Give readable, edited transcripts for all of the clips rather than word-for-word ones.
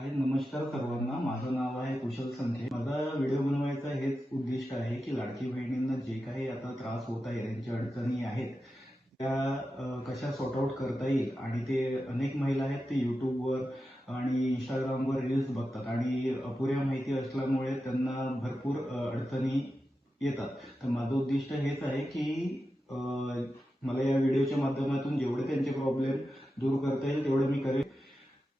हाय, नमस्कार सर्वांना. माझं नाव आहे कुशल संखे. माझा व्हिडिओ बनवायचा हेच उद्दिष्ट आहे की लाडकी बहिणींना जे काही आता त्रास होत आहे, त्यांच्या अडचणी आहेत त्या कशा सॉर्ट आउट करता येईल. आणि ते अनेक महिला आहेत ते यूट्यूबवर आणि इंस्टाग्रामवर रील्स बघतात आणि अपुऱ्या माहिती असल्यामुळे त्यांना भरपूर अडचणी येतात. तर माझं उद्दिष्ट हेच आहे की मला या व्हिडिओच्या माध्यमातून जेवढे त्यांचे प्रॉब्लेम दूर करता येईल तेवढे मी करेन.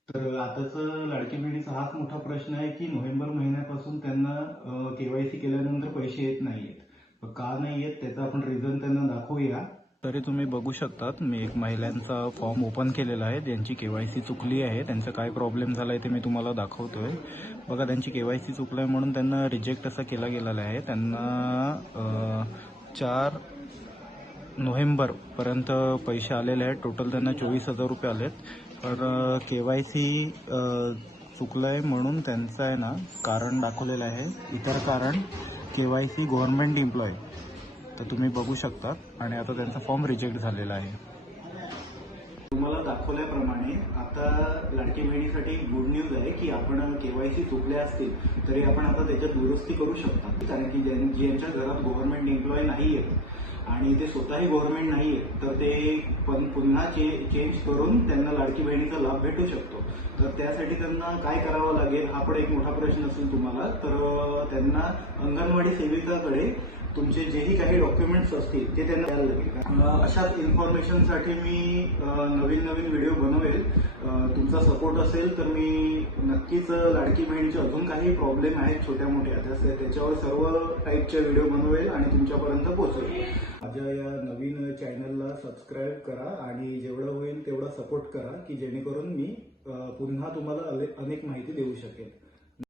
तर आताच लाडकी बहिणीचा हाच मोठा प्रश्न आहे की नोव्हेंबर महिन्यापासून त्यांना केवायसी केल्यानंतर पैसे येत नाहीयेत. का नाही येत त्याचा आपण रिझन त्यांना दाखवूया. तरी तुम्ही बघू शकतात, मी एक महिलांचा फॉर्म ओपन केलेला आहे. ज्यांची केवायसी चुकली आहे, त्यांचा काय प्रॉब्लेम झाला आहे ते मी तुम्हाला दाखवतोय. बघा, त्यांची केवायसी चुकली आहे म्हणून त्यांना रिजेक्ट असा केला गेलेला आहे. त्यांना 4 नोव्हेंबरपर्यंत पैसे आलेले आहेत. टोटल त्यांना 24,000 रुपये आलेत. तर केवायसी चुकलं आहे म्हणून त्यांचं आहे ना कारण दाखवलेलं आहे. इतर कारण केवायसी गव्हर्नमेंट एम्प्लॉय. तर तुम्ही बघू शकता. आणि आता त्यांचा फॉर्म रिजेक्ट झालेला आहे. तुम्हाला दाखवल्याप्रमाणे आता लाडकी बहिणीसाठी गुड न्यूज आहे की आपण केवायसी चुकल्या असतील तरी आपण आता त्याच्यात दुरुस्ती करू शकता. कारण की ज्यांच्या घरात गव्हर्नमेंट एम्प्लॉय नाही आहेत आणि ते स्वतःही गव्हर्नमेंट नाही आहेत तर ते पुन्हा चेंज करून त्यांना लाडकी बहिणीचा लाभ भेटू शकतो. तर त्यासाठी त्यांना काय करावं लागेल हा पण एक मोठा प्रश्न असेल तुम्हाला. तर त्यांना अंगणवाडी सेविकाकडे तुमचे जेही काही डॉक्युमेंट्स असतील ते त्यांना द्यायला लागेल. अशाच इन्फॉर्मेशनसाठी मी नवीन व्हिडिओ बनवेल. तुमचा सपोर्ट असेल तर मी नक्कीच लाडकी बहिणीचे अजून काही प्रॉब्लेम आहेत छोट्या मोठ्या त्याच्यावर सर्व टाईपचे व्हिडिओ बनवेल आणि तुमच्यापर्यंत पोहोचवेल. माझ्या या नवीन चॅनलला सबस्क्राईब करा आणि जेवढं होईल तेवढा सपोर्ट करा की जेणेकरून मी पुन्हा तुम्हाला अनेक माहिती देऊ शकेल.